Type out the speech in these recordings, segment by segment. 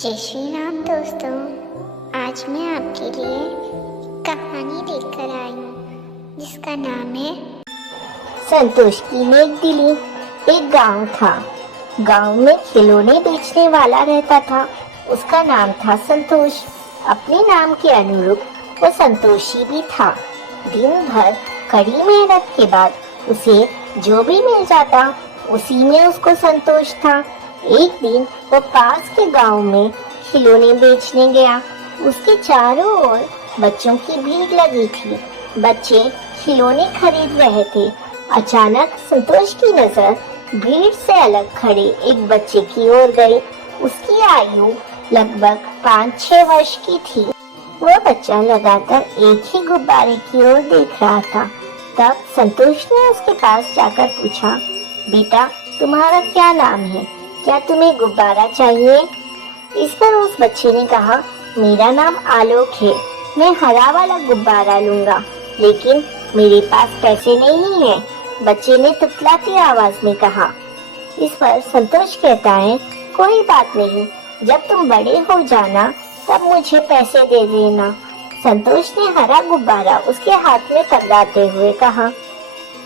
जय श्री राम दोस्तों। आज मैं आपके लिए कहानी लेकर आई हूँ जिसका नाम है संतोष की नेकदिली। एक गांव था। गांव में खिलौने बेचने वाला रहता था। उसका नाम था संतोष। अपने नाम के अनुरूप वो संतोषी भी था। दिन भर कड़ी मेहनत के बाद उसे जो भी मिल जाता उसी में उसको संतोष था। एक दिन वो पास के गांव में खिलौने बेचने गया। उसके चारों ओर बच्चों की भीड़ लगी थी। बच्चे खिलौने खरीद रहे थे। अचानक संतोष की नजर भीड़ से अलग खड़े एक बच्चे की ओर गई। उसकी आयु लगभग 5-6 वर्ष की थी। वह बच्चा लगातार एक ही गुब्बारे की ओर देख रहा था। तब संतोष ने उसके पास जाकर पूछा, बेटा तुम्हारा क्या नाम है? क्या तुम्हें गुब्बारा चाहिए? इस पर उस बच्चे ने कहा, मेरा नाम आलोक है। मैं हरा वाला गुब्बारा लूंगा, लेकिन मेरे पास पैसे नहीं है। बच्चे ने तुतलाती आवाज में कहा। इस पर संतोष कहता है, कोई बात नहीं, जब तुम बड़े हो जाना तब मुझे पैसे दे देना। संतोष ने हरा गुब्बारा उसके हाथ में पकड़ाते हुए कहा।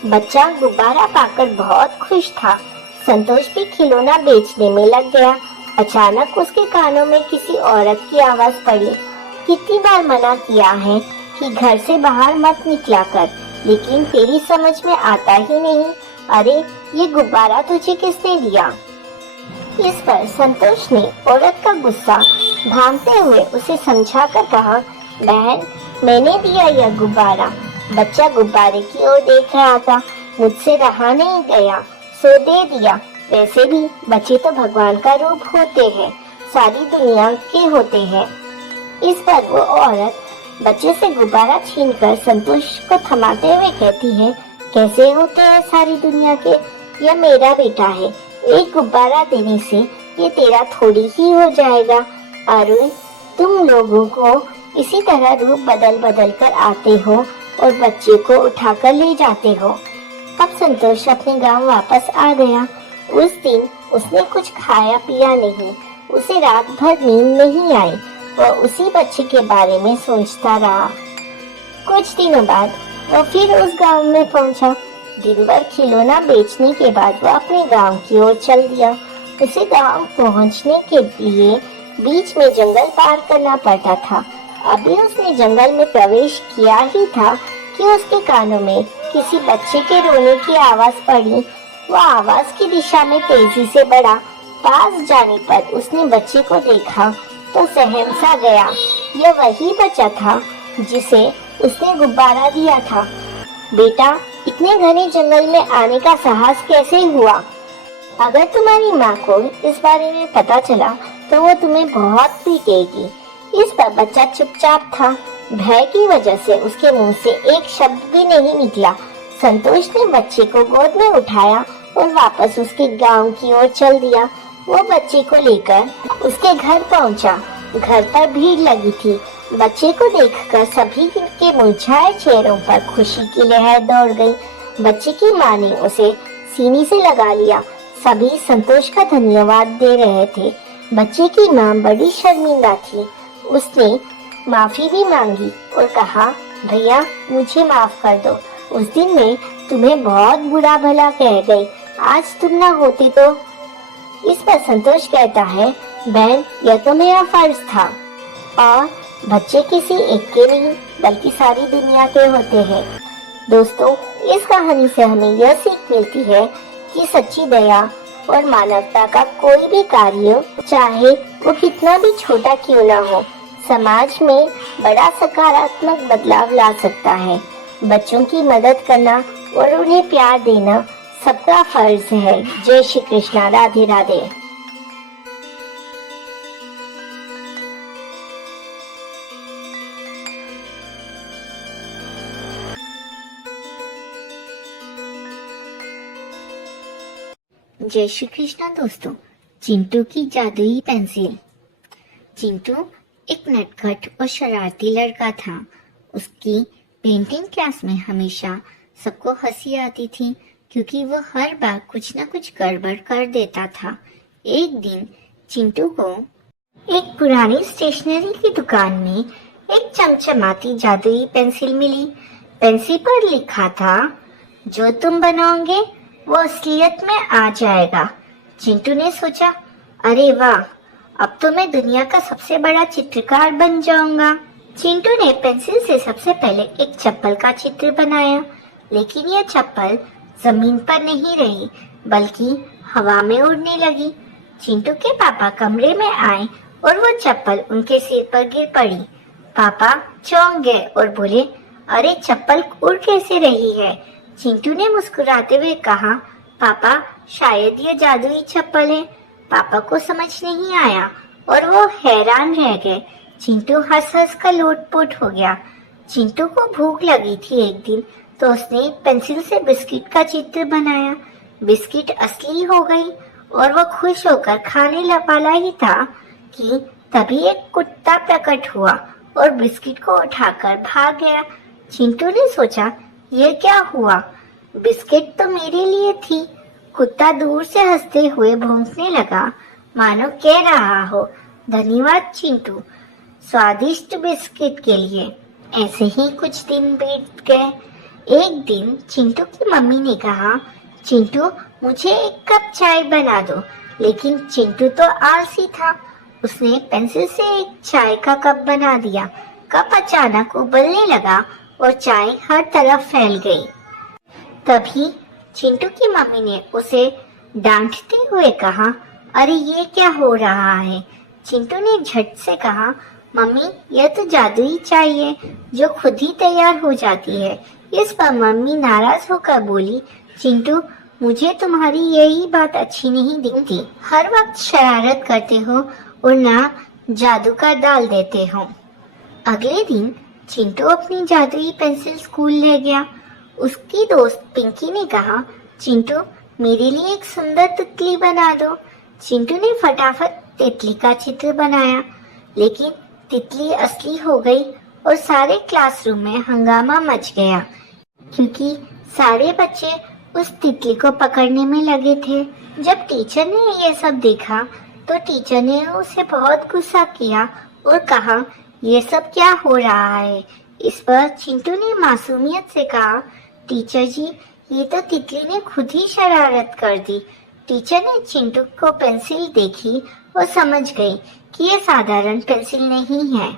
बच्चा गुब्बारा पाकर बहुत खुश था। संतोष भी खिलौना बेचने में लग गया। अचानक उसके कानों में किसी औरत की आवाज पड़ी। कितनी बार मना किया है कि घर से बाहर मत निकला कर, लेकिन तेरी समझ में आता ही नहीं। अरे ये गुब्बारा तुझे किसने दिया? इस पर संतोष ने औरत का गुस्सा भांपते हुए उसे समझा कर कहा, बहन मैंने दिया यह गुब्बारा। बच्चा गुब्बारे की ओर देख रहा था। मुझसे रहा नहीं गया सो दे दिया। वैसे भी बच्चे तो भगवान का रूप होते हैं, सारी दुनिया के होते हैं। इस पर वो औरत बच्चे से गुब्बारा छीनकर संतोष को थमाते हुए कहती है, कैसे होते हैं सारी दुनिया के? यह मेरा बेटा है। एक गुब्बारा देने से ये तेरा थोड़ी ही हो जाएगा। अरुण तुम लोगों को इसी तरह रूप बदल बदल कर आते हो और बच्चे को उठाकर ले जाते हो। अब संतोष अपने गांव वापस आ गया। उस दिन उसने कुछ खाया पिया नहीं। उसे रात भर नींद नहीं आई। वह उसी बच्चे के बारे में सोचता रहा। कुछ दिनों बाद वह फिर उस गांव में पहुंचा। दिन भर खिलौना बेचने के बाद वह अपने गांव की ओर चल दिया। उसे गांव पहुंचने के लिए बीच में जंगल पार करना पड़ता था। अभी उसने जंगल में प्रवेश किया ही था कि उसके कानों में किसी बच्चे के रोने की आवाज पड़ी। वह आवाज की दिशा में तेजी से बढ़ा। पास जाने पर उसने बच्चे को देखा तो सहम सा गया। यह वही बच्चा था जिसे उसने गुब्बारा दिया था। बेटा इतने घने जंगल में आने का साहस कैसे हुआ? अगर तुम्हारी माँ को इस बारे में पता चला तो वो तुम्हें बहुत पीटेगी। इस पर बच्चा चुपचाप था। भय की वजह से उसके मुंह से एक शब्द भी नहीं निकला। संतोष ने बच्चे को गोद में उठाया और वापस उसके गांव की ओर चल दिया। वो बच्चे को लेकर उसके घर पहुंचा। घर पर भीड़ लगी थी। बच्चे को देखकर सभी के मुरझाए चेहरों पर खुशी की लहर दौड़ गई। बच्चे की माँ ने उसे सीने से लगा लिया। सभी संतोष का धन्यवाद दे रहे थे। बच्चे की माँ बड़ी शर्मिंदा थी। उसने माफी भी मांगी और कहा, भैया मुझे माफ कर दो। उस दिन मैं तुम्हें बहुत बुरा भला कह गई। आज तुम ना होती तो। इस पर संतोष कहता है, बहन यह तो मेरा फर्ज था। और बच्चे किसी एक के नहीं बल्कि सारी दुनिया के होते हैं। दोस्तों इस कहानी से हमें यह सीख मिलती है कि सच्ची दया और मानवता का कोई भी कार्य, चाहे वो कितना भी छोटा क्यों ना हो, समाज में बड़ा सकारात्मक बदलाव ला सकता है। बच्चों की मदद करना और उन्हें प्यार देना सबका फर्ज है। जय श्री कृष्णा। राधे राधे। जय श्री कृष्णा दोस्तों। चिंटू की जादुई पेंसिल। चिंटू एक नटखट और शरारती लड़का था। उसकी पेंटिंग क्लास में हमेशा सबको हंसी आती थी क्योंकि वो हर बार कुछ न कुछ गड़बड़ कर देता था। एक दिन चिंटू को एक पुरानी स्टेशनरी की दुकान में एक चमचमाती जादुई पेंसिल मिली। पेंसिल पर लिखा था, जो तुम बनाओगे वो असलियत में आ जाएगा। चिंटू ने सोचा, अरे वाह, अब तो मैं दुनिया का सबसे बड़ा चित्रकार बन जाऊंगा। चिंटू ने पेंसिल से सबसे पहले एक चप्पल का चित्र बनाया, लेकिन यह चप्पल जमीन पर नहीं रही बल्कि हवा में उड़ने लगी। चिंटू के पापा कमरे में आए और वो चप्पल उनके सिर पर गिर पड़ी। पापा चौंक गए और बोले, अरे चप्पल उड़ कैसे रही है? चिंटू ने मुस्कुराते हुए कहा, पापा शायद ये जादुई चप्पल है। पापा को समझ नहीं आया और वो हैरान रह गए। चिंटू हंस हंस कर लोटपोट हो गया। चिंटू को भूख लगी थी एक दिन, तो उसने पेंसिल से बिस्किट का चित्र बनाया। बिस्किट असली हो गई और वो खुश होकर खाने वाला ही था कि तभी एक कुत्ता प्रकट हुआ और बिस्किट को उठाकर भाग गया। चिंटू ने सोचा, ये क्या हुआ? बिस्किट तो मेरे लिए थी। कुत्ता दूर से हंसते हुए भौंकने लगा, मानो कह रहा हो, धन्यवाद चिंटू, स्वादिष्ट बिस्किट के लिए। ऐसे ही कुछ दिन बीत गए। एक दिन चिंटू की मम्मी ने कहा, चिंटू मुझे एक कप चाय बना दो। लेकिन चिंटू तो आलसी था। उसने पेंसिल से एक चाय का कप बना दिया। कप अचानक उबलने लगा और चाय हर तरफ फैल गई। तभी चिंटू की मम्मी ने उसे डांटते हुए कहा, अरे ये क्या हो रहा है? चिंटू ने झट से कहा, मम्मी यह तो जादुई चाय है जो खुद ही तैयार हो जाती है। इस पर मम्मी नाराज होकर बोली, चिंटू मुझे तुम्हारी यही बात अच्छी नहीं दिखती। हर वक्त शरारत करते हो और ना जादू का डाल देते हो। अगले दिन चिंटू अपनी जादुई पेंसिल स्कूल ले गया। उसकी दोस्त पिंकी ने कहा, चिंटू मेरे लिए एक सुंदर तितली बना दो। चिंटू ने फटाफट तितली का चित्र बनाया, लेकिन तितली असली हो गई और सारे क्लासरूम में हंगामा मच गया, क्योंकि सारे बच्चे उस तितली को पकड़ने में लगे थे। जब टीचर ने यह सब देखा तो टीचर ने उसे बहुत गुस्सा किया और कहा, ये सब क्या हो रहा है? इस पर चिंटू ने मासूमियत से कहा, टीचर जी ये तो तितली ने खुद ही शरारत कर दी। टीचर ने चिंटू को पेंसिल देखी और समझ गई कि ये साधारण पेंसिल नहीं है।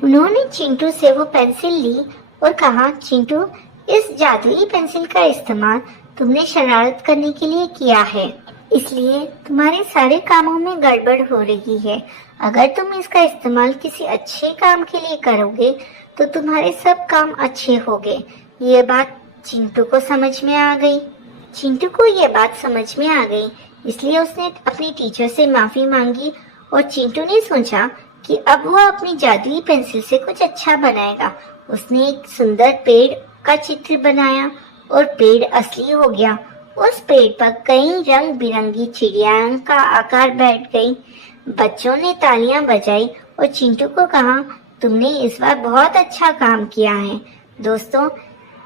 उन्होंने चिंटू से वो पेंसिल ली और कहा, चिंटू इस जादुई पेंसिल का इस्तेमाल तुमने शरारत करने के लिए किया है, इसलिए तुम्हारे सारे कामों में गड़बड़ हो रही है। अगर तुम इसका इस्तेमाल किसी अच्छे काम के लिए करोगे तो तुम्हारे सब काम अच्छे होंगे। ये बात चिंटू को समझ में आ गई। चिंटू को ये बात समझ में आ गई, इसलिए उसने अपनी टीचर से माफी मांगी और चिंटू ने सोचा कि अब वह अपनी जादुई पेंसिल से कुछ अच्छा बनाएगा। उसने एक सुंदर पेड़ का चित्र बनाया और पेड़ असली हो गया। उस पेड़ पर कई रंग बिरंगी चिड़ियां का आकार बैठ गई। बच्चों ने तालियां बजाई और चिंटू को कहा, तुमने इस बार बहुत अच्छा काम किया है। दोस्तों,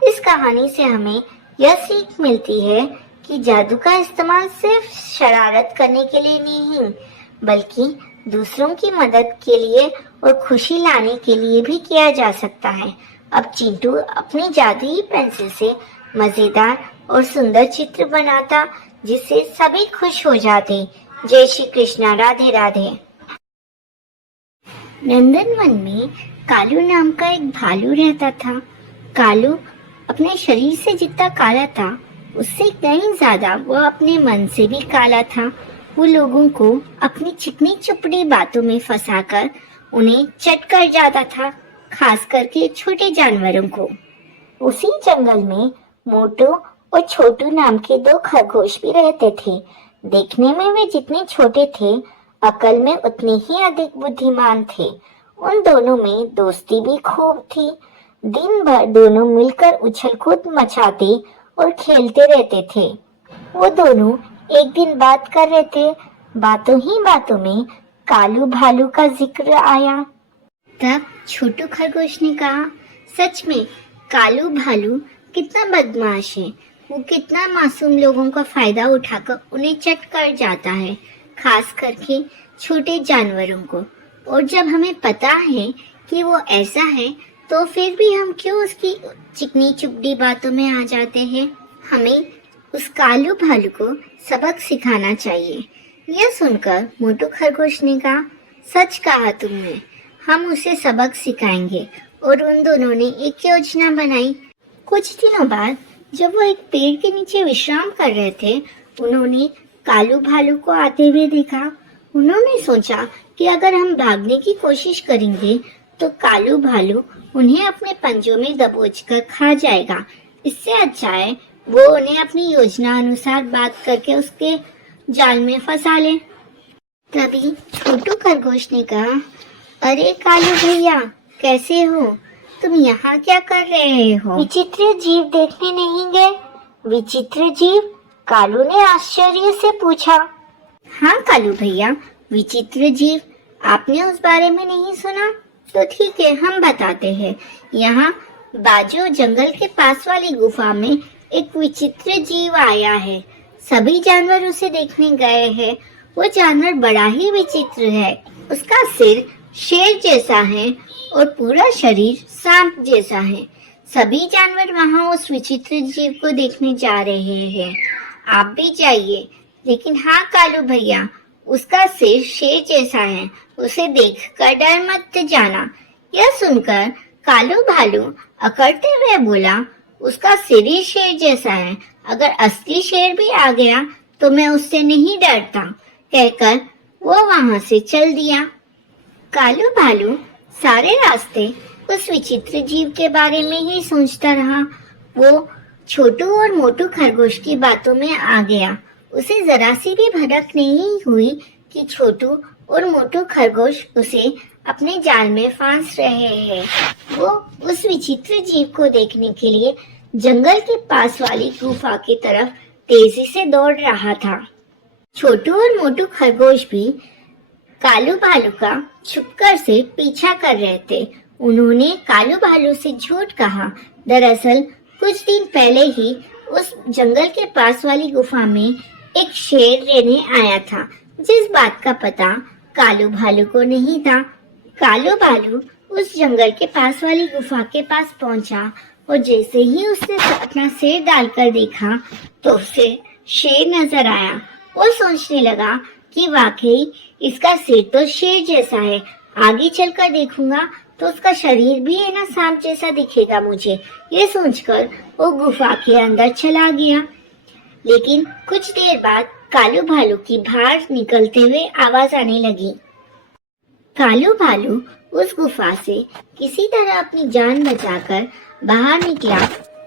इस कहानी से हमें यह सीख मिलती है कि जादू का इस्तेमाल सिर्फ शरारत करने के लिए नहीं, बल्कि दूसरों की मदद के लिए और खुशी लाने के लिए भी किया जा सकता है। अब चिंटू अपनी जादुई पेंसिल से मजेदार और सुंदर चित्र बनाता, जिससे सभी खुश हो जाते। जय श्री कृष्णा, राधे राधे। नंदनवन में कालू नाम का एक भालू रहता था। कालू अपने शरीर से जितना काला था, उससे कहीं ज्यादा वह अपने मन से भी काला था। वो लोगों को अपनी चिकनी चुपड़ी बातों में फंसाकर उन्हें चट कर जाता था, खास करके छोटे जानवरों को। उसी जंगल में मोटू और छोटू नाम के दो खरगोश भी रहते थे। देखने में वे जितने छोटे थे, अकल में उतने ही अधिक बुद्धिमान थे। उन दोनों में दोस्ती भी खूब थी। दिन भर दोनों मिलकर उछल कूद मचाते और खेलते रहते थे। वो दोनों एक दिन बात कर रहे थे। बातों ही बातों में कालू भालू का जिक्र आया। तब छोटू खरगोश ने कहा, सच में कालू भालू कितना बदमाश है। वो कितना मासूम लोगों का फायदा उठाकर उन्हें चट कर जाता है, खास करके छोटे जानवरों को। और जब हमें पता है कि वो ऐसा है तो फिर भी हम क्यों उसकी चिकनी चुपड़ी बातों में आ जाते हैं। हमें उस कालू भालू को सबक सिखाना चाहिए। यह सुनकर मोटू खरगोश ने कहा, सच कहा तुमने, हम उसे सबक सिखाएंगे। और उन दोनों ने एक योजना बनाई। कुछ दिनों बाद जब वो एक पेड़ के नीचे विश्राम कर रहे थे, उन्होंने कालू भालू को आते हुए देखा। उन्होंने सोचा कि अगर हम भागने की कोशिश करेंगे तो कालू भालू उन्हें अपने पंजों में दबोच कर खा जाएगा। इससे अच्छा है वो उन्हें अपनी योजना अनुसार बात करके उसके जाल में फंसा ले। तभी छोटू खरगोश ने कहा, अरे कालू भैया, कैसे हो? तुम यहाँ क्या कर रहे हो? विचित्र जीव देखने नहीं गए? विचित्र जीव? कालू ने आश्चर्य से पूछा। हाँ कालू भैया, विचित्र जीव, आपने उस बारे में नहीं सुना? तो ठीक है, हम बताते हैं। यहाँ बाजू जंगल के पास वाली गुफा में एक विचित्र जीव आया है। सभी जानवर उसे देखने गए हैं। वो जानवर बड़ा ही विचित्र है। उसका सिर शेर जैसा है और पूरा शरीर सांप जैसा है। सभी जानवर वहाँ उस विचित्र जीव को देखने जा रहे हैं। आप भी जाइए। लेकिन हाँ कालू भैया, उसका सिर शेर जैसा है, उसे देखकर डर मत जाना। यह सुनकर कालू भालू अकड़ते हुए बोला, उसका सिर ही शेर जैसा है, अगर असली शेर भी आ गया तो मैं उससे नहीं डरता, कहकर वो वहाँ से चल दिया। कालू भालू सारे रास्ते उस विचित्र जीव के बारे में ही सोचता रहा। वो छोटू और मोटू खरगोश की बातों में आ गया। उसे जरा सी भी भनक नहीं हुई कि छोटू और मोटू खरगोश उसे अपने जाल में फांस रहे हैं। वो उस विचित्र जीव को देखने के लिए जंगल के पास वाली गुफा की तरफ तेजी से दौड़ रहा था। छोटू और मोटू खरगोश भी कालू भालू का छुपकर से पीछा कर रहे थे। उन्होंने कालू भालू से झूठ कहा। दरअसल कुछ दिन पहले ही उस जंगल के पास वाली गुफा में एक शेर रहने आया था, जिस बात का पता कालू भालू को नहीं था। कालू भालू उस जंगल के पास वाली गुफा के पास पहुंचा और जैसे ही उसने अपना सिर डालकर देखा तो उसे शेर नजर आया। वो सोचने लगा कि वाकई इसका सिर तो शेर जैसा है, आगे चलकर देखूंगा तो उसका शरीर भी है ना सांप जैसा दिखेगा मुझे। ये सोचकर वो गुफा के अंदर चला गया। लेकिन कुछ देर बाद कालू भालू की बाहर निकलते हुए आवाज आने लगी। कालू भालू उस गुफा से किसी तरह अपनी जान बचाकर बाहर निकला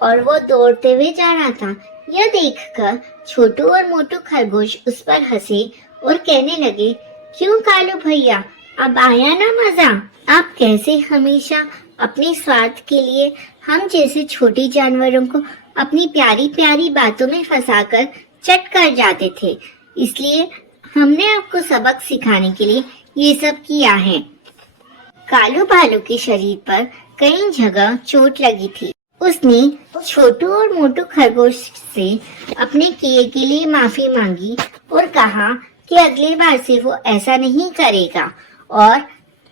और वो दौड़ते हुए जा रहा था। यह देखकर छोटू और मोटू खरगोश उस पर हंसे और कहने लगे, क्यों कालू भैया, अब आया ना मजा? आप कैसे हमेशा अपने स्वार्थ के लिए हम जैसे छोटे जानवरों को अपनी प्यारी प्यारी बातों में फंसाकर चट कर जाते थे। इसलिए हमने आपको सबक सिखाने के लिए ये सब किया है। कालू भालू के शरीर पर कई जगह चोट लगी थी। उसने छोटू और मोटू खरगोश से अपने किए के लिए माफी मांगी और कहा कि अगली बार से वो ऐसा नहीं करेगा। और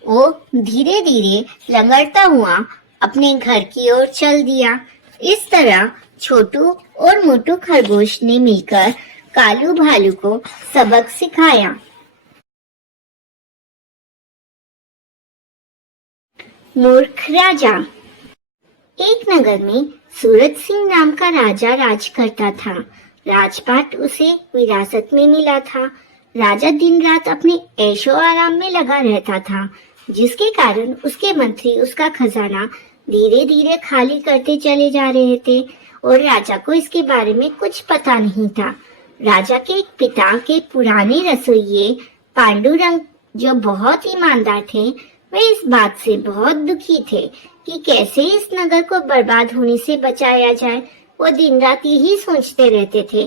वो धीरे धीरे लंगड़ता हुआ अपने घर की ओर चल दिया। इस तरह छोटू और मोटू खरगोश ने मिलकर कालू भालू को सबक सिखाया। मूर्ख राजा। एक नगर में सूरज सिंह नाम का राजा राज करता था। राजपाट उसे विरासत में मिला था। राजा दिन रात अपने ऐशो आराम में लगा रहता था, जिसके कारण उसके मंत्री उसका खजाना धीरे धीरे खाली करते चले जा रहे थे और राजा को इसके बारे में कुछ पता नहीं था। राजा के एक पिता के पुराने रसोइये पांडुरंग, जो बहुत ईमानदार थे, वे इस बात से बहुत दुखी थे कि कैसे इस नगर को बर्बाद होने से बचाया जाए। वो दिन रात यही सोचते रहते थे।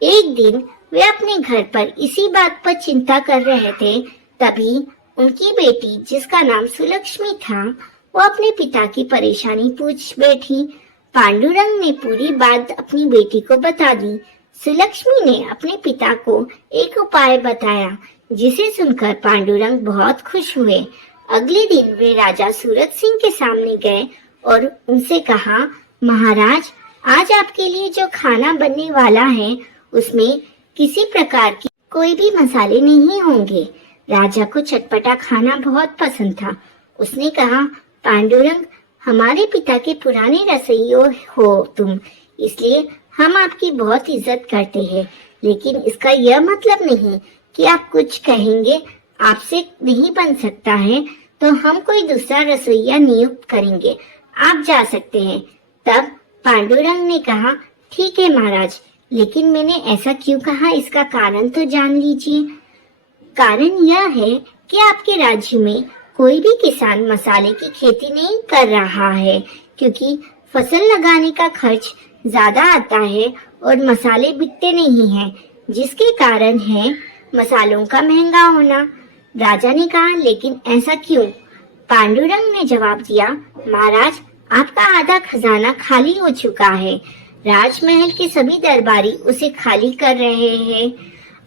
एक दिन वे अपने घर पर इसी बात पर चिंता कर रहे थे। तभी उनकी बेटी, जिसका नाम सुलक्ष्मी था, वो अपने पिता की परेशानी पूछ बैठी। पांडुरंग ने पूरी बात अपनी बेटी को बता दी। सुलक्ष्मी ने अपने पिता को एक उपाय बताया, जिसे सुनकर पांडुरंग बहुत खुश हुए। अगले दिन वे राजा सूरत सिंह के सामने गए और उनसे कहा, महाराज, आज आपके लिए जो खाना बनने वाला है उसमें किसी प्रकार की कोई भी मसाले नहीं होंगे। राजा को चटपटा खाना बहुत पसंद था। उसने कहा, पांडुरंग, हमारे पिता के पुराने रसोइये हो तुम, इसलिए हम आपकी बहुत इज्जत करते हैं, लेकिन इसका यह मतलब नहीं कि आप कुछ कहेंगे आपसे नहीं बन सकता है तो हम कोई दूसरा रसोइया नियुक्त करेंगे, आप जा सकते हैं। तब पांडुरंग ने कहा, ठीक है महाराज, लेकिन मैंने ऐसा क्यों कहा इसका कारण तो जान लीजिए। कारण यह है कि आपके राज्य में कोई भी किसान मसाले की खेती नहीं कर रहा है, क्योंकि फसल लगाने का खर्च ज्यादा आता है और मसाले बिकते नहीं हैं, जिसके कारण है मसालों का महंगा होना। राजा ने कहा, लेकिन ऐसा क्यों? पांडुरंग ने जवाब दिया, महाराज, आपका आधा खजाना खाली हो चुका है। राजमहल के सभी दरबारी उसे खाली कर रहे हैं।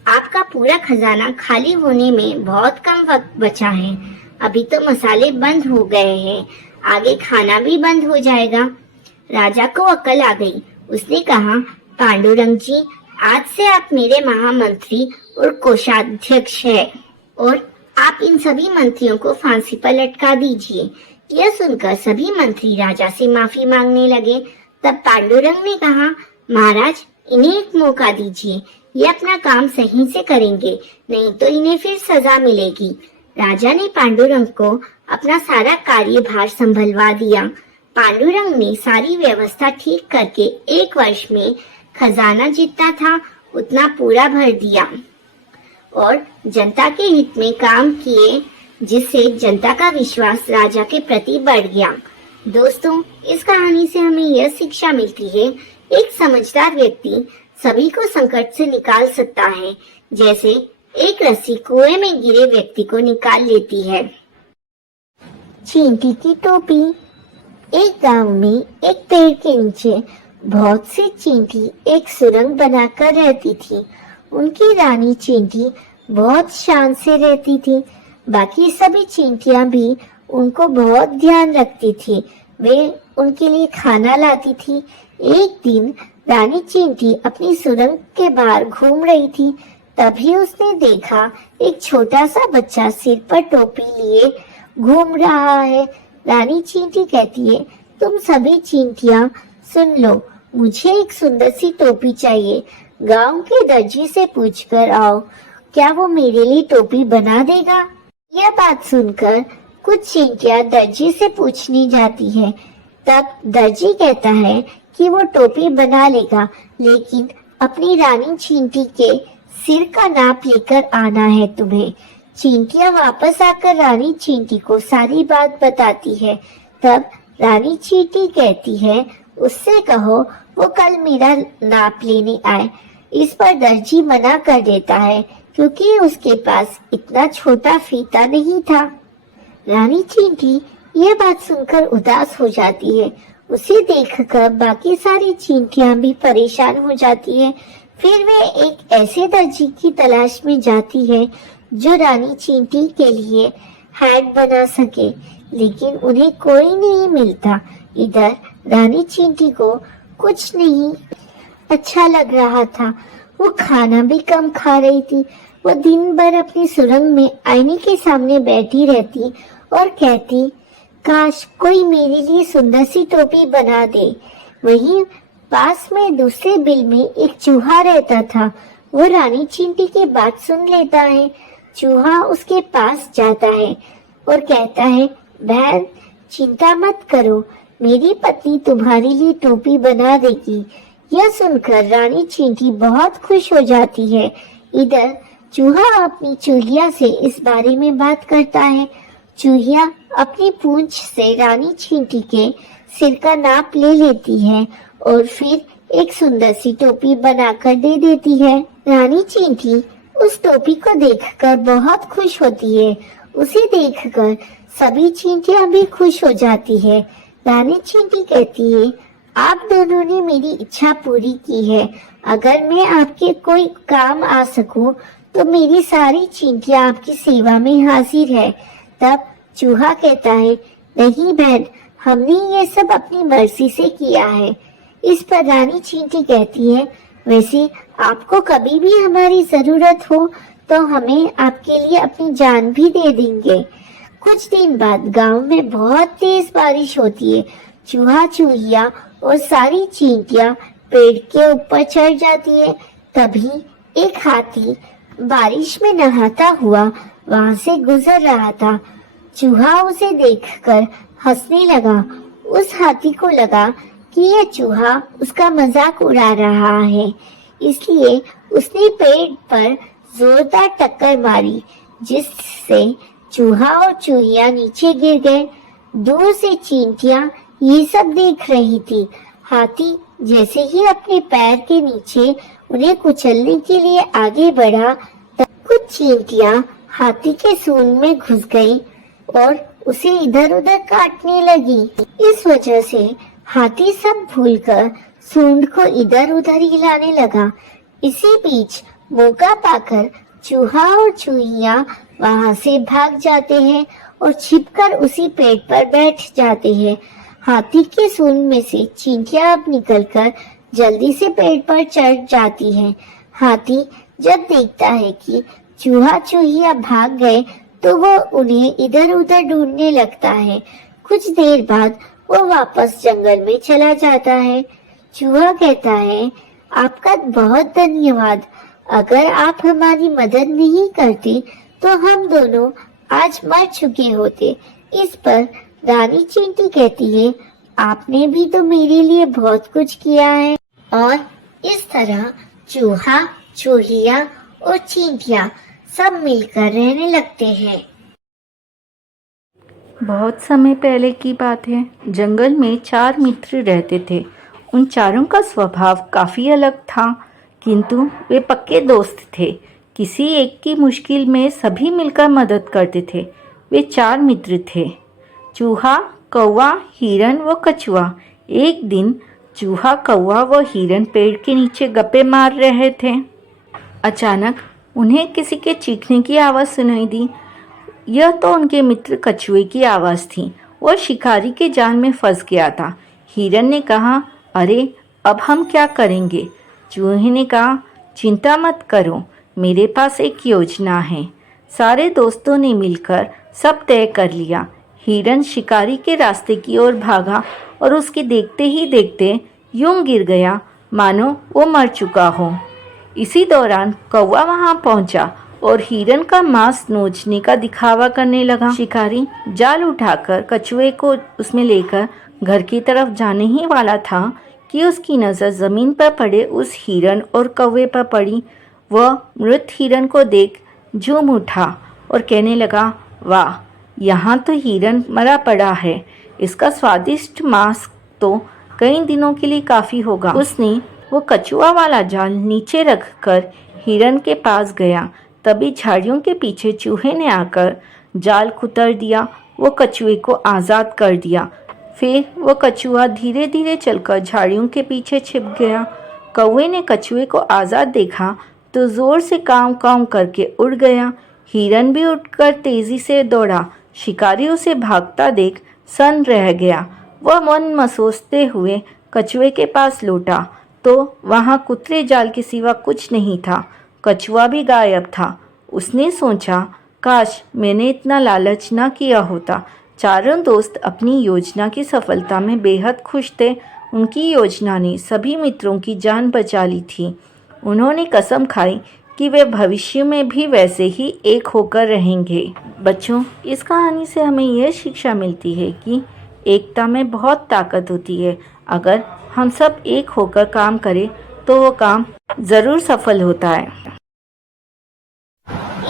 आपका पूरा खजाना खाली होने में बहुत कम वक्त बचा है। अभी तो मसाले बंद हो गए हैं, आगे खाना भी बंद हो जाएगा। राजा को अकल आ गई। उसने कहा, पांडुरंग जी, आज से आप मेरे महामंत्री और कोषाध्यक्ष हैं और आप इन सभी मंत्रियों को फांसी पर लटका दीजिए। यह सुनकर सभी मंत्री राजा से माफी मांगने लगे। तब पांडुरंग ने कहा, महाराज, इन्हें एक मौका दीजिए, ये अपना काम सही से करेंगे, नहीं तो इन्हें फिर सजा मिलेगी। राजा ने पांडुरंग को अपना सारा कार्यभार संभलवा दिया। पांडुरंग ने सारी व्यवस्था ठीक करके 1 वर्ष में खजाना जितना था उतना पूरा भर दिया और जनता के हित में काम किए, जिससे जनता का विश्वास राजा के प्रति बढ़ गया। दोस्तों, इस कहानी से हमें यह शिक्षा मिलती है, एक समझदार व्यक्ति सभी को संकट से निकाल सकता है, जैसे एक रस्सी कुएं में गिरे व्यक्ति को निकाल लेती है। चींटी की टोपी। एक गांव में एक पेड़ के नीचे बहुत सी चींटी एक सुरंग बनाकर रहती थी। उनकी रानी चींटी बहुत शान से रहती थी। बाकी सभी चींटियां भी उनको बहुत ध्यान रखती थी। वे उनके लिए खाना लाती थी। एक दिन रानी चींटी अपनी सुरंग के बाहर घूम रही थी। तभी उसने देखा एक छोटा सा बच्चा सिर पर टोपी लिए घूम रहा है। रानी चींटी कहती है, तुम सभी चींटियां सुन लो, मुझे एक सुंदर सी टोपी चाहिए। गांव के दर्जी से पूछकर आओ, क्या वो मेरे लिए टोपी बना देगा? यह बात सुनकर कुछ चींटियां दर्जी से पूछने जाती है। तब दर्जी कहता है कि वो टोपी बना लेगा, लेकिन अपनी रानी चींटी के सिर का नाप लेकर आना है तुम्हें। चींटियां वापस आकर रानी चींटी को सारी बात बताती है। तब रानी चींटी कहती है, उससे कहो वो कल मेरा नाप लेने आए। इस पर दर्जी मना कर देता है, क्योंकि उसके पास इतना छोटा फीता नहीं था। रानी चींटी यह बात सुनकर उदास हो जाती है। उसे देखकर बाकी सारी चींटियां भी परेशान हो जाती है। फिर वे एक ऐसे दर्जी की तलाश में जाती है जो रानी चींटी के लिए हैट बना सके, लेकिन उन्हें कोई नहीं मिलता। इधर रानी चींटी को कुछ नहीं अच्छा लग रहा था। वो खाना भी कम खा रही थी। वो दिन भर अपनी सुरंग में आईने के सामने बैठी रहती और कहती, काश कोई मेरे लिए सुंदर सी टोपी बना दे। वहीं पास में दूसरे बिल में एक चूहा रहता था। वो रानी चींटी की बात सुन लेता है। चूहा उसके पास जाता है और कहता है, बहन चिंता मत करो, मेरी पत्नी तुम्हारे लिए टोपी बना देगी। यह सुनकर रानी चींटी बहुत खुश हो जाती है। इधर चूहा अपनी चूहिया से इस बारे में बात करता है। चूहिया अपनी पूंछ से रानी चींटी के सिर का नाप ले लेती है और फिर एक सुंदर सी टोपी बनाकर दे देती है। रानी चींटी उस टोपी को देखकर बहुत खुश होती है। उसे देखकर सभी चींटियां भी खुश हो जाती है। रानी चींटी कहती है, आप दोनों ने मेरी इच्छा पूरी की है। अगर मैं आपके कोई काम आ सकूं तो मेरी सारी चींटियां आपकी सेवा में हाजिर है। तब चूहा कहता है, नहीं बहन, हमने ये सब अपनी मर्जी से किया है। इस पर रानी चींटी कहती है, वैसे आपको कभी भी हमारी जरूरत हो तो हमें आपके लिए अपनी जान भी दे देंगे। कुछ दिन बाद गांव में बहुत तेज बारिश होती है। चूहा, चूहिया और सारी चींटियां पेड़ के ऊपर चढ़ जाती है। तभी एक हाथी बारिश में नहाता हुआ वहां से गुजर रहा था। चूहा उसे देखकर हंसने लगा। उस हाथी को लगा कि यह चूहा उसका मजाक उड़ा रहा है, इसलिए उसने पेड़ पर जोरदार टक्कर मारी, जिससे चूहा और चूहिया नीचे गिर गए। दूर से चींटियां ये सब देख रही थी। हाथी जैसे ही अपने पैर के नीचे उन्हें कुचलने के लिए आगे बढ़ा, तब कुछ चींटियां हाथी के सूंड में घुस गईं और उसे इधर उधर काटने लगी। इस वजह से हाथी सब भूलकर सूंड को इधर उधर हिलाने लगा। इसी बीच मौका पाकर चूहा और चूहिया वहां से भाग जाते हैं और छिपकर उसी पेड़ पर बैठ जाते हैं। हाथी के सूंड में से चींटियां अब निकलकर जल्दी से पेड़ पर चढ़ जाती हैं। हाथी जब देखता है कि चूहा चूहिया भाग गए तो वो उन्हें इधर उधर ढूंढने लगता है। कुछ देर बाद वो वापस जंगल में चला जाता है। चूहा कहता है, आपका बहुत धन्यवाद। अगर आप हमारी मदद नहीं करते तो हम दोनों आज मर चुके होते। इस पर रानी चींटी कहती है, आपने भी तो मेरे लिए बहुत कुछ किया है। और इस तरह चूहा, चूहिया और चींटियां सब मिलकर रहने लगते हैं। बहुत समय पहले की बात है। जंगल में 4 मित्र रहते थे। उन चारों का स्वभाव काफ़ी अलग था, किंतु वे पक्के दोस्त थे। किसी एक की मुश्किल में सभी मिलकर मदद करते थे। वे 4 मित्र थे, चूहा, कौवा, हिरन व कछुआ। एक दिन चूहा, कौवा व हिरन पेड़ के नीचे गप्पे मार रहे थे। अचानक उन्हें किसी के चीखने की आवाज़ सुनाई दी। यह तो उनके मित्र कछुए की आवाज़ थी। वह शिकारी के जाल में फंस गया था। हिरन ने कहा, अरे अब हम क्या करेंगे? चूहे ने कहा, चिंता मत करो, मेरे पास एक योजना है। सारे दोस्तों ने मिलकर सब तय कर लिया। हिरन शिकारी के रास्ते की ओर भागा और उसके देखते ही देखते यूं गिर गया मानो वो मर चुका हो। इसी दौरान कौवा वहां पहुंचा और हिरन का मांस नोचने का दिखावा करने लगा। शिकारी जाल उठाकर कछुए को उसमें लेकर घर की तरफ जाने ही वाला था कि उसकी नज़र ज़मीन पर पड़े उस हिरन और कौवे पर पड़ी। वह मृत हिरन को देख झूम उठा और कहने लगा, वाह, यहाँ तो हिरन मरा पड़ा है। इसका स्वादिष्ट मांस तो कई दिनों के लिए काफ़ी होगा। उसने वो कछुआ वाला जाल नीचे रखकर हिरन के पास गया। तभी झाड़ियों के पीछे चूहे ने आकर जाल कुतर दिया। वो कछुए को आज़ाद कर दिया। फिर वो कछुआ धीरे धीरे चलकर झाड़ियों के पीछे छिप गया। कौवे ने कछुए को आज़ाद देखा तो ज़ोर से काँव काँव करके उड़ गया। हिरन भी उठकर तेज़ी से दौड़ा। शिकारी उसे भागता देख सन्न रह गया। वह मन मसोसते हुए कछुए के पास लौटा तो वहाँ कुतरे जाल के सिवा कुछ नहीं था। कछुआ भी गायब था। उसने सोचा, काश मैंने इतना लालच न किया होता। चारों दोस्त अपनी योजना की सफलता में बेहद खुश थे। उनकी योजना ने सभी मित्रों की जान बचा ली थी। उन्होंने कसम खाई कि वे भविष्य में भी वैसे ही एक होकर रहेंगे। बच्चों, इस कहानी से हमें यह शिक्षा मिलती है कि एकता में बहुत ताकत होती है। अगर हम सब एक होकर काम करें तो वो काम ज़रूर सफल होता है।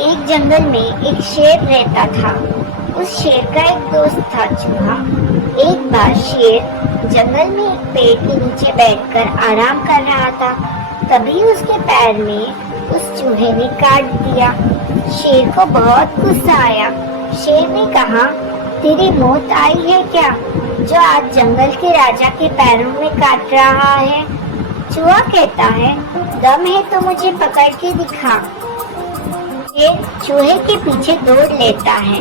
एक जंगल में एक शेर रहता था। उस शेर का एक दोस्त था, चूहा। एक बार शेर जंगल में एक पेड़ के नीचे बैठकर आराम कर रहा था। तभी उसके पैर में उस चूहे ने काट दिया। शेर को बहुत गुस्सा आया। शेर ने कहा, तेरी मौत आई है क्या, जो आज जंगल के राजा के पैरों में काट रहा है? चूहा कहता है, दम है तो मुझे पकड़ के दिखा। शेर चूहे के पीछे दौड़ लेता है।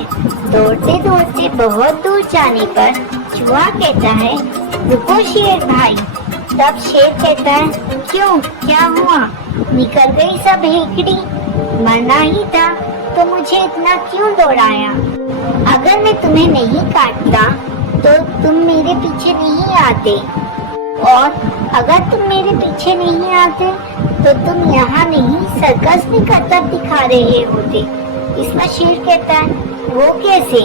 दौड़ते दौड़ते बहुत दूर जाने पर चूहा कहता है, रुको शेर भाई। तब शेर कहता है, क्यों, क्या हुआ? निकल गई सब हेकड़ी? मरना ही था तो मुझे इतना क्यों दौड़ाया? अगर मैं तुम्हें नहीं काटता तो तुम मेरे पीछे नहीं आते, और अगर तुम मेरे पीछे नहीं आते तो तुम यहाँ नहीं सर्कस में करतब दिखा रहे होते। इस पर शेर कहता है, वो कैसे?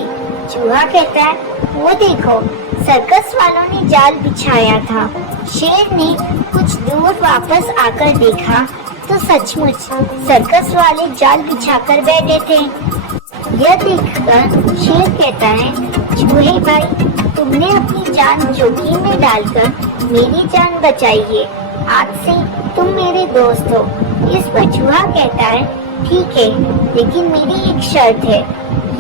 चूहा कहता है, वो देखो, सर्कस वालों ने जाल बिछाया था। शेर ने कुछ दूर वापस आकर देखा तो सचमुच सर्कस वाले जाल बिछाकर बैठे थे। यह देखकर शेर कहता है, चूहे भाई, तुमने अपनी जान जोखिम में डालकर मेरी जान बचाई है। आज से तुम मेरे दोस्त हो। इस पर चूहा कहता है, ठीक है, लेकिन मेरी एक शर्त है।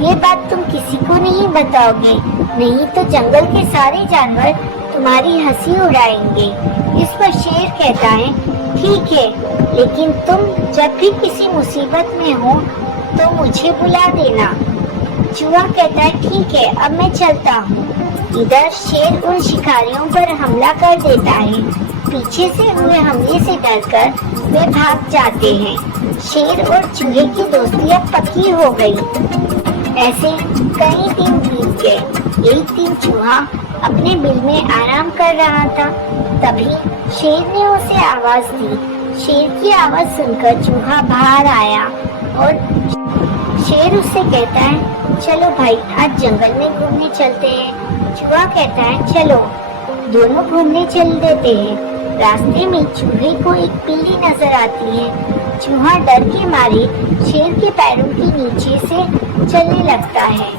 ये बात तुम किसी को नहीं बताओगे, नहीं तो जंगल के सारे जानवर तुम्हारी हंसी उड़ाएंगे। इस पर शेर कहता है, ठीक है, लेकिन तुम जब भी किसी मुसीबत में हो तो मुझे बुला देना। चूहा कहता है, ठीक है, अब मैं चलता हूँ। इधर शेर उन शिकारियों पर हमला कर देता है। पीछे से हुए हमले से डरकर वे भाग जाते हैं। शेर और चूहे की दोस्ती अब पक्की हो गई। ऐसे कई दिन बीत गए। एक दिन चूहा अपने बिल में आराम कर रहा था। तभी शेर ने उसे आवाज दी। शेर की आवाज सुनकर चूहा बाहर आया और शेर उससे कहता है, चलो भाई, आज जंगल में घूमने चलते हैं। चूहा कहता है, चलो। दोनों घूमने चल देते हैं। रास्ते में चूहे को एक बिल्ली नजर आती है। चूहा डर के मारे शेर के पैरों के नीचे से चलने लगता है।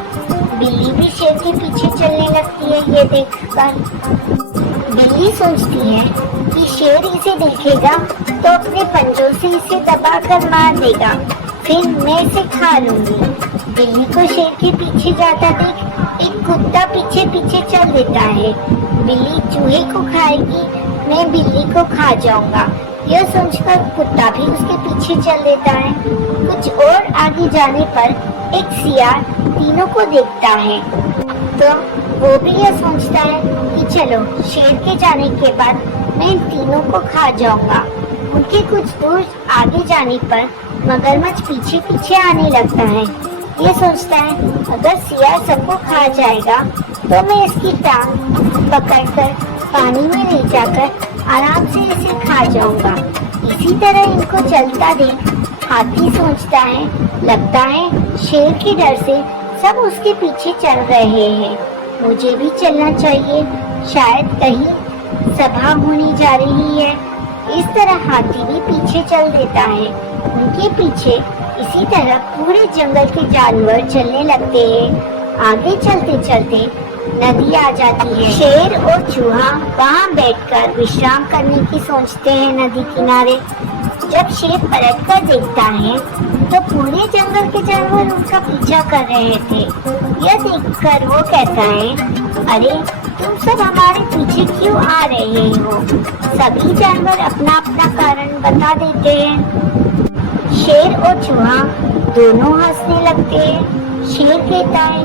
बिल्ली भी शेर के पीछे चलने लगती है। ये देखकर बिल्ली सोचती है कि शेर इसे देखेगा तो अपने पंजों से इसे दबाकर मार देगा, फिर मैं इसे खा लूंगी। बिल्ली को शेर के पीछे जाता देख एक कुत्ता पीछे पीछे चल देता है। बिल्ली चूहे को खाएगी, मैं बिल्ली को खा जाऊंगा। यह सोचकर कुत्ता भी उसके पीछे चल देता है। कुछ और आगे जाने पर एक सियार तीनों को देखता है तो वो भी यह सोचता है कि चलो, शेर के जाने के बाद मैं इन तीनों को खा जाऊंगा। उनके कुछ दूर आगे जाने पर मगरमच्छ पीछे पीछे आने लगता है। ये सोचता है, अगर सियार सबको खा जाएगा तो मैं इसकी टांग पकड़कर पानी में ले जाकर आराम से इसे खा जाऊंगा। इसी तरह इनको चलता देख हाथी सोचता है, लगता है शेर के डर से सब उसके पीछे चल रहे हैं, मुझे भी चलना चाहिए, शायद कहीं सभा होने जा रही है। इस तरह हाथी भी पीछे चल देता है। उनके पीछे इसी तरह पूरे जंगल के जानवर चलने लगते हैं। आगे चलते चलते नदी आ जाती है। शेर और चूहा वहाँ बैठकर विश्राम करने की सोचते हैं नदी किनारे। जब शेर पलटकर देखता है तो पूरे जंगल के जानवर उसका पीछा कर रहे थे। यह देखकर वो कहता है, अरे तुम सब हमारे पीछे क्यों आ रहे हो? सभी जानवर अपना अपना कारण बता देते हैं। शेर और चूहा दोनों हंसने लगते हैं। शेर कहता है,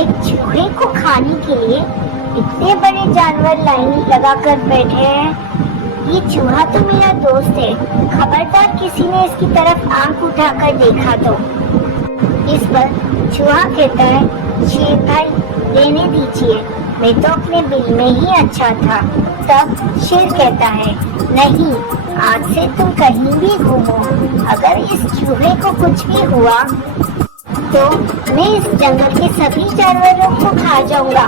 एक चूहे को खाने के लिए इतने बड़े जानवर लाइन लगाकर बैठे हैं। ये चूहा तो मेरा दोस्त है, खबरदार किसी ने इसकी तरफ आंख उठाकर देखा तो। इस पर चूहा कहता है, शेर भाई रहने दीजिए, मैं तो अपने बिल में ही अच्छा था। तब शेर कहता है, नहीं, आज से तुम कहीं भी घूमो, अगर इस चूहे को कुछ भी हुआ तो मैं इस जंगल के सभी जानवरों को खा जाऊंगा।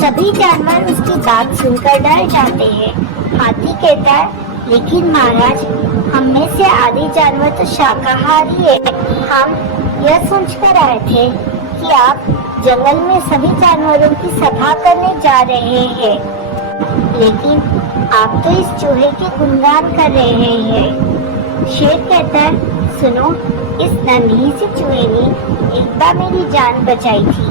सभी जानवर उसकी बात सुनकर डर जाते हैं। हाथी कहता है, लेकिन महाराज, हम में से आधे जानवर तो शाकाहारी है। हम यह सोचकर आए थे कि आप जंगल में सभी जानवरों की सभा करने जा रहे हैं, लेकिन आप तो इस चूहे के गुणगान कर रहे हैं। शेर कहता है, सुनो, इस नन्ही से चूहे ने एक बार मेरी जान बचाई थी,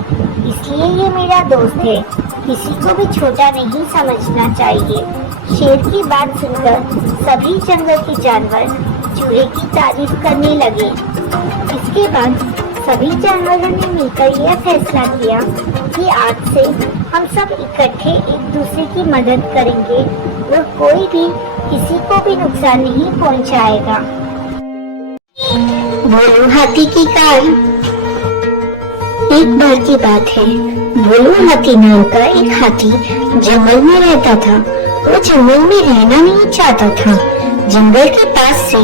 इसलिए ये मेरा दोस्त है। किसी को भी छोटा नहीं समझना चाहिए। शेर की बात सुनकर सभी जंगल के जानवर चूहे की तारीफ करने लगे। इसके बाद सभी जानवरों ने मिलकर यह फैसला किया कि आज से हम सब इकट्ठे एक दूसरे की मदद करेंगे और कोई भी किसी को भी नुकसान नहीं पहुंचाएगा। भोलू हाथी की कार। एक बार की बात है, भोलू हाथी नाम का एक हाथी जंगल में रहता था। वो जंगल में रहना नहीं चाहता था। जंगल के पास से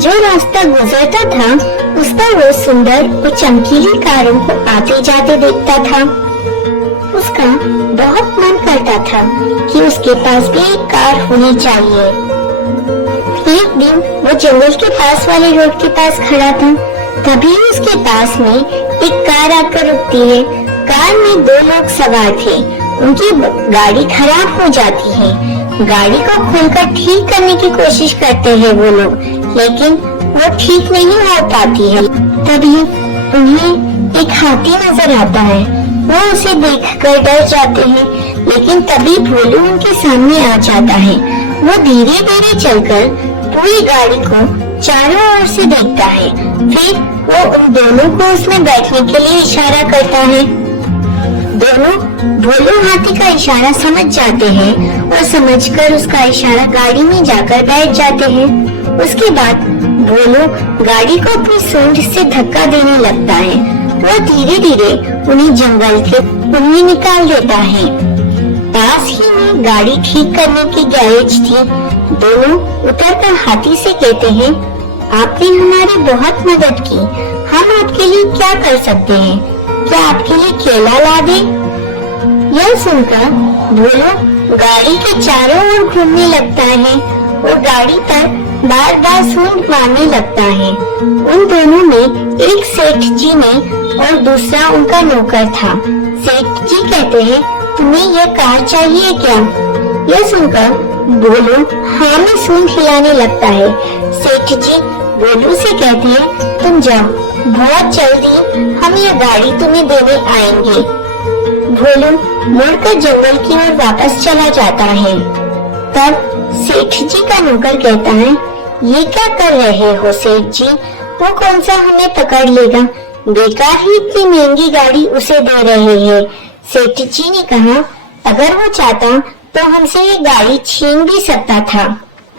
जो रास्ता गुजरता था उस पर वो सुंदर और चमकीली कारों को आते जाते देखता था। उसका बहुत मन करता था कि उसके पास भी एक कार होनी चाहिए। एक दिन वो जंगल के पास वाले रोड के पास खड़ा था, तभी उसके पास में एक कार आकर रुकती है। कार में 2 लोग सवार थे। उनकी गाड़ी खराब हो जाती है। गाड़ी को खोलकर ठीक करने की कोशिश करते हैं वो लोग, लेकिन वो ठीक नहीं हो पाती है। तभी उन्हें एक हाथी नजर आता है। वो उसे देखकर डर जाते हैं, लेकिन तभी भोलू उनके सामने आ जाता है। वो धीरे धीरे चलकर पूरी गाड़ी को चारों ओर से देखता है। फिर वो उन दोनों को उसमें बैठने के लिए इशारा करता है। दोनों भोलू हाथी का इशारा समझ जाते हैं और समझकर उसका इशारा गाड़ी में जाकर बैठ जाते हैं। उसके बाद भोलू गाड़ी को अपनी सूंड से धक्का देने लगता है। वो धीरे धीरे उन्हें जंगल के उन्हें निकाल देता है। पास ही में गाड़ी ठीक करने की गैरेज थी। दोनों उतरकर हाथी से कहते हैं, आपने हमारी बहुत मदद की। हम आपके लिए क्या कर सकते हैं? क्या आपके लिए केला ला दे? यह सुनकर भोलू गाड़ी के चारों ओर घूमने लगता है और गाड़ी पर बार बार सूंड मारने लगता है। उन दोनों में एक सेठ जी ने और दूसरा उनका नौकर था। सेठ जी कहते हैं, तुम्हें यह कार चाहिए क्या? यह सुनकर भोलू हाँ में सूंड हिलाने लगता है। सेठ जी भोलू से कहते हैं, तुम जाओ, बहुत जल्दी हम ये गाड़ी तुम्हें देने आएंगे। भोलू मुड़कर जंगल की ओर वापस चला जाता है। तब सेठ जी का नौकर कहता है, ये क्या कर रहे हो सेठ जी? वो कौन सा हमें पकड़ लेगा? बेकार ही इतनी महंगी गाड़ी उसे दे रहे हैं। सेठ जी ने कहा, अगर वो चाहता तो हमसे ये गाड़ी छीन भी सकता था,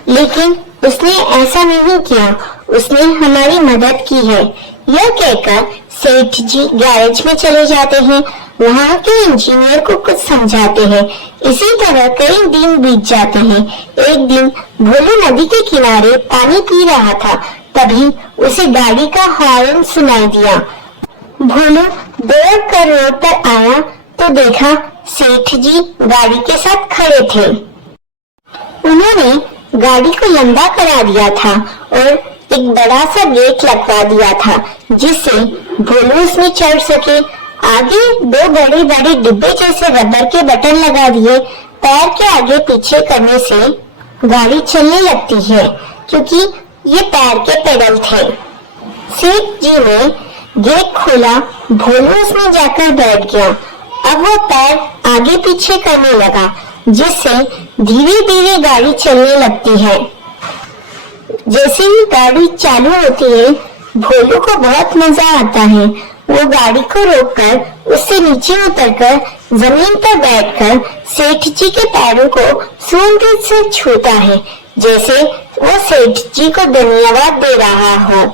लेकिन उसने ऐसा नहीं किया। उसने हमारी मदद की है। यह कहकर सेठ जी गैरेज में चले जाते हैं। वहाँ के इंजीनियर को कुछ समझाते हैं। इसी तरह कई दिन बीत जाते हैं। एक दिन भोलू नदी के किनारे पानी पी रहा था, तभी उसे गाड़ी का हॉर्न सुनाई दिया। भोलू दौड़कर रोड पर आया तो देखा सेठ जी गाड़ी के साथ खड़े थे। उन्होंने गाड़ी को लंबा करा दिया था और एक बड़ा सा गेट लगवा दिया था, जिससे भोलू उसमें चढ़ सके। आगे 2 बड़े बड़े डिब्बे जैसे रबर के बटन लगा दिए। पैर के आगे पीछे करने से गाड़ी चलने लगती है, क्योंकि ये पैर के पेडल थे। सेठ जी ने गेट खोला। भोलू उसमें जाकर बैठ गया। अब वो पैर आगे पीछे करने लगा, जिससे धीरे धीरे गाड़ी चलने लगती है। जैसे ही गाड़ी चालू होती है, भोलू को बहुत मजा आता है। वो गाड़ी को रोककर उससे नीचे उतरकर जमीन पर बैठकर सेठ जी के पैरों को सूंड से छूता है, जैसे वो सेठ जी को धन्यवाद दे रहा हो।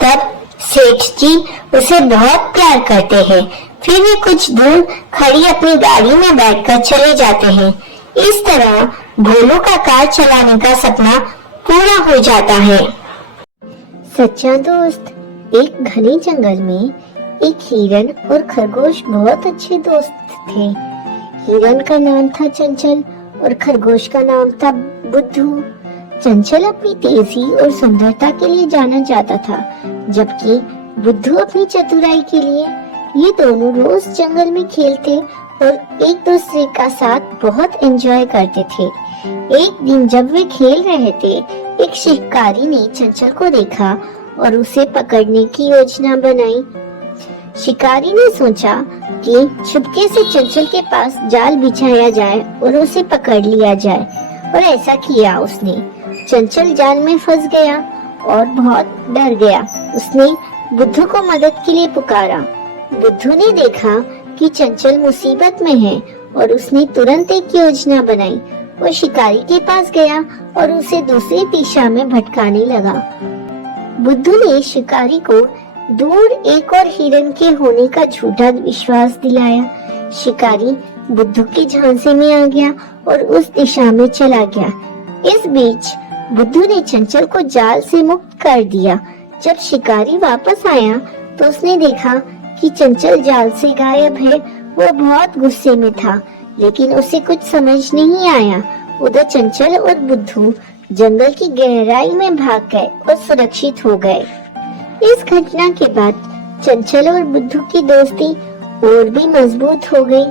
तब सेठ जी उसे बहुत प्यार करते हैं। फिर वे कुछ दूर खड़ी अपनी गाड़ी में बैठकर चले जाते हैं। इस तरह भोलू का कार चलाने का सपना पूरा हो जाता है। सच्चा दोस्त। एक घने जंगल में एक हिरन और खरगोश बहुत अच्छे दोस्त थे। हिरन का नाम था चंचल और खरगोश का नाम था बुद्धू। चंचल अपनी तेजी और सुंदरता के लिए जाना जाता था, जबकि बुद्धू अपनी चतुराई के लिए। ये दोनों रोज जंगल में खेलते और एक दूसरे का साथ बहुत एंजॉय करते थे। एक दिन जब वे खेल रहे थे, एक शिकारी ने चंचल को देखा और उसे पकड़ने की योजना बनाई। शिकारी ने सोचा कि चुपके से चंचल के पास जाल बिछाया जाए और उसे पकड़ लिया जाए, और ऐसा किया उसने। चंचल जाल में फंस गया और बहुत डर गया। उसने बुद्धू को मदद के लिए पुकारा। बुद्धू ने देखा कि चंचल मुसीबत में है और उसने तुरंत एक योजना बनाई। वो शिकारी के पास गया और उसे दूसरी दिशा में भटकाने लगा। बुद्धू ने शिकारी को दूर एक और हिरन के होने का झूठा विश्वास दिलाया। शिकारी बुद्धू के झांसे में आ गया और उस दिशा में चला गया। इस बीच बुद्धू ने चंचल को जाल से मुक्त कर दिया। जब शिकारी वापस आया तो उसने देखा कि चंचल जाल से गायब है। वो बहुत गुस्से में था, लेकिन उसे कुछ समझ नहीं आया। उधर चंचल और बुद्धू जंगल की गहराई में भाग गए और सुरक्षित हो गए। इस घटना के बाद चंचल और बुद्धू की दोस्ती और भी मजबूत हो गई।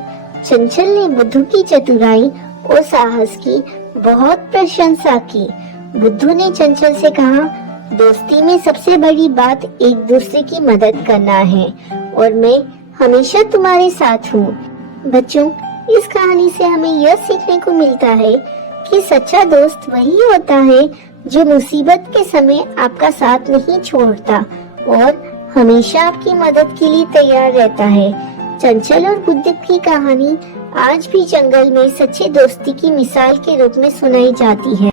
चंचल ने बुद्धू की चतुराई और साहस की बहुत प्रशंसा की। बुद्धू ने चंचल से कहा, दोस्ती में सबसे बड़ी बात एक दूसरे की मदद करना है और मैं हमेशा तुम्हारे साथ हूँ। बच्चों, इस कहानी से हमें यह सीखने को मिलता है कि सच्चा दोस्त वही होता है जो मुसीबत के समय आपका साथ नहीं छोड़ता और हमेशा आपकी मदद के लिए तैयार रहता है। चंचल और बुद्धू की कहानी आज भी जंगल में सच्चे दोस्ती की मिसाल के रूप में सुनाई जाती है।